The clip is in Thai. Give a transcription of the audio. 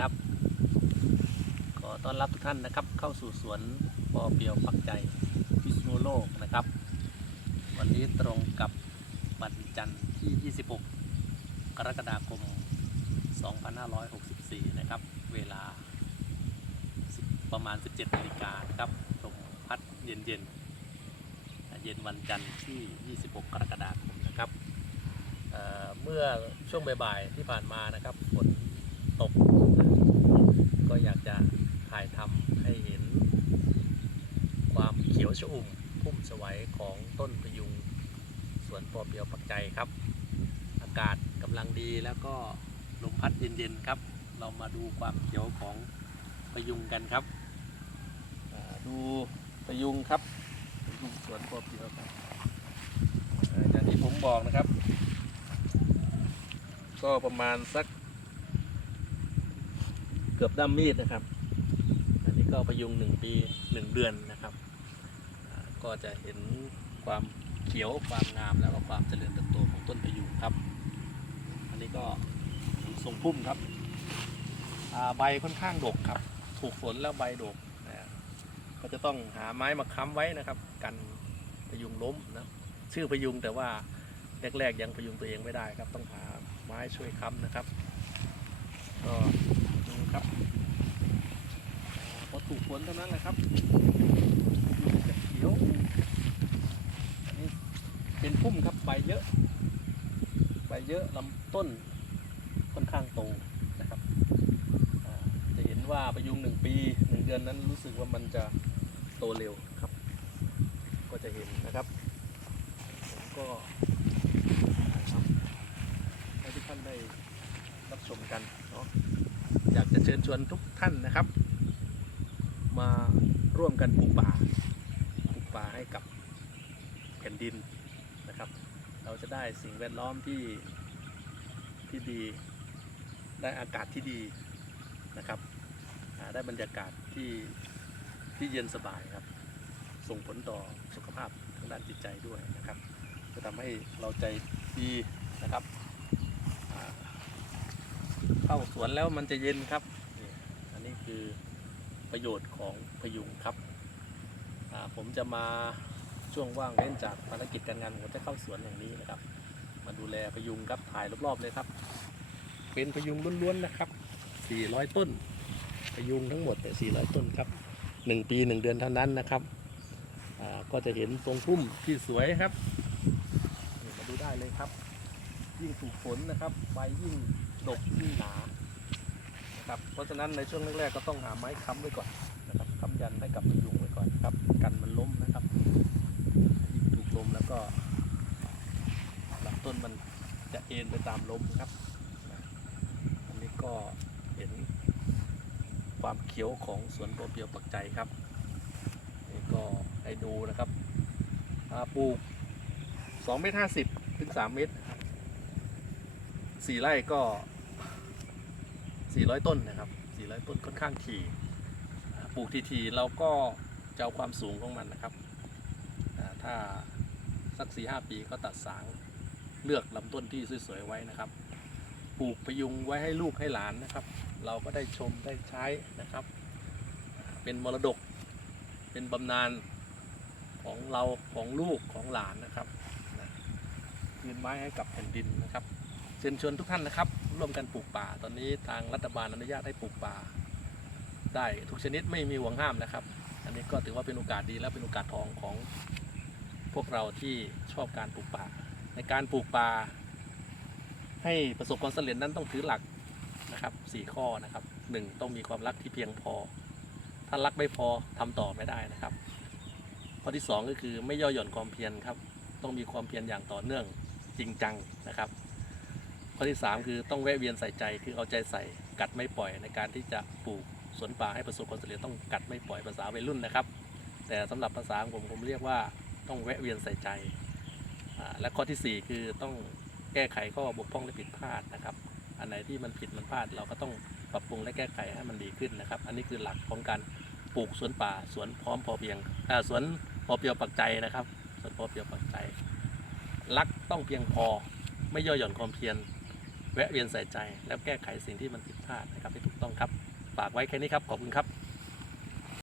ครับ ขอต้อนรับทุกท่านนะครับ เข้าสู่สวนปอเปียวปักใจพิษณุโลกนะครับ วันนี้ตรงกับวันจันทร์ที่ 26 กรกฎาคม 2564 นะครับ เวลาประมาณ 17นาฬิกานะครับลมพัดเย็นเย็นเย็นวันจันทร์ที่ 26 กรกฎาคมนะครับเเมื่อช่วงบ่ายๆที่ผ่านมานะครับฝนตก ก็อยากจะถ่ายทำให้เห็น ความเขียวชอุ่มพุ่มสวัยของต้นพยุงสวนปอเปียวปักใจครับ อากาศกำลังดีแล้วก็ลมพัดเย็นๆครับ เรามาดูความเขียวของพยุงกันครับอ่าดูพยุงครับพยุงสวนปอเปียวครับอ่าอย่างที่ผมบอกนะครับ ก็ประมาณสักเกือบด้ามมีดนะครับ อันนี้ก็พยุงหนึ่งปีหนึ่งเดือนนะครับ ก็จะเห็นความเขียวความงามแล้วก็ความเจริญเติบโตของต้นพยุงครับ อันนี้ก็ทรงพุ่มครับใบค่อนข้างดกครับ ถูกฝนแล้วใบดกนะก็จะต้องหาไม้มาค้ำไว้นะครับ กันพยุงล้มนะชื่อพยุงแต่ว่าแรกๆยังพยุงตัวเองไม่ได้ครับ ต้องหาไม้ช่วยค้ำนะครับก็ ครับพอถูกฝนเท่านั้นแหละครับอยู่จะเขียวนนี้เป็นพุ่มครับใบเยอะ ใบเยอะลำต้นค่อนข้างโตนะครับจะเห็นว่าประยุงหนึ่งปีหนึ่งเดือนนั้นรู้สึกว่ามันจะโตเร็วครับ ก็จะเห็นนะครับผมก็ให้ทุกท่านได้รับชมกันเนาะ อยากจะเชิญชวนทุกท่านนะครับ มาร่วมกันปลูกป่าปลูกป่าให้กับแผ่นดินนะครับ เราจะได้สิ่งแวดล้อมที่ที่ดี ได้อากาศที่ดีนะครับ ได้บรรยากาศที่ที่เย็นสบายครับ ส่งผลต่อสุขภาพทางด้านจิตใจด้วยนะครับ จะทำให้เราใจดีนะครับ เข้าสวนแล้วมันจะเย็นครับ อันนี้คือประโยชน์ของพยุงครับ ผมจะมาช่วงว่างเล่นจากภารกิจการงานผมจะเข้าสวนอย่างนี้นะครับ มาดูแลพยุงครับถ่ายรอบๆเลยครับ เป็นพยุงล้วนๆนะครับ 400 ต้น พยุงทั้งหมดเนี่ย400 ต้นครับ 1 ปี 1 เดือนเท่านั้นนะครับ ก็จะเห็นทรงพุ่มที่สวยครับ มาดูได้เลยครับ ยิ่งถูกฝนนะครับใบยิ่ง ดกยิ่งหนานะครับเพราะฉะนั้นในช่วงแรกๆก็ต้องหาไม้ค้ำไว้ก่อนนะครับค้ำยันให้กับพยุงไว้ก่อนครับกันมันล้มนะครับถูกลมแล้วก็ลำต้นมันจะเอ็นไปตามลมครับ อันนี้ก็เห็นความเขียวของสวนโปรเปียวปักใจครับนี่ก็ให้ดูนะครับปลูก2เมตร50ถึง3เมตรนะครับสี่ไร่ก็ 400 ต้นนะครับ 400 ต้นค่อนข้างถี่ปลูกทีๆเราก็จะเอาความสูงของมันนะครับ ถ้าสัก4-5ปีก็ตัดสางเลือกลำต้นที่สวยๆไว้นะครับ ปลูกพยุงไว้ให้ลูกให้หลานนะครับ เราก็ได้ชมได้ใช้นะครับ เป็นมรดก เป็นบำนาญของเราของลูกของหลานนะครับคืนไม้ให้กับแผ่นดินนะครับเชิญชวนทุกท่านนะครับ ร่วมกันปลูกป่า ตอนนี้ทางรัฐบาลอนุญาตให้ปลูกป่า ได้ทุกชนิดไม่มีห่วงห้ามนะครับ อันนี้ก็ถือว่าเป็นโอกาสดีและเป็นโอกาสทองของพวกเราที่ชอบการปลูกป่า ในการปลูกป่า ให้ประสบความสำเร็จนั้นต้องถือหลักนะครับสี่ข้อนะครับหนึ่งต้องมีความรักที่เพียงพอ ถ้ารักไม่พอทำต่อไม่ได้นะครับ ข้อที่สองก็คือไม่ย่อหย่อนความเพียรครับ ต้องมีความเพียรอย่างต่อเนื่องจริงจังนะครับ ข้อที่ 3 คือต้องแวะเวียนใส่ใจคือเอาใจใส่กัดไม่ปล่อยในการที่จะปลูกสวนป่าให้ประสบความสำเร็จต้องกัดไม่ปล่อยภาษาวัยรุ่นนะครับ แต่สำหรับภาษาผมผมเรียกว่าต้องแวะเวียนใส่ใจ และข้อทีสี่ 4 คือต้องแก้ไขข้อบกพร่องและผิดพลาดนะครับ อันไหนที่มันผิดมันพลาดเราก็ต้องปรับปรุงและแก้ไขให้มันดีขึ้นนะครับ อันนี้คือหลักของการปลูกสวนป่าสวนพร้อมพอเพียงสวนพอเพียงปักใจนะครับสวนพอเพียงปักใจรักต้องเพียงพอไม่ย่อหย่อนความเพียร แวะเวียนใส่ใจ แล้วแก้ไขสิ่งที่มันผิดพลาดนะครับให้ถูกต้องครับ ฝากไว้แค่นี้ครับ ขอบคุณครับ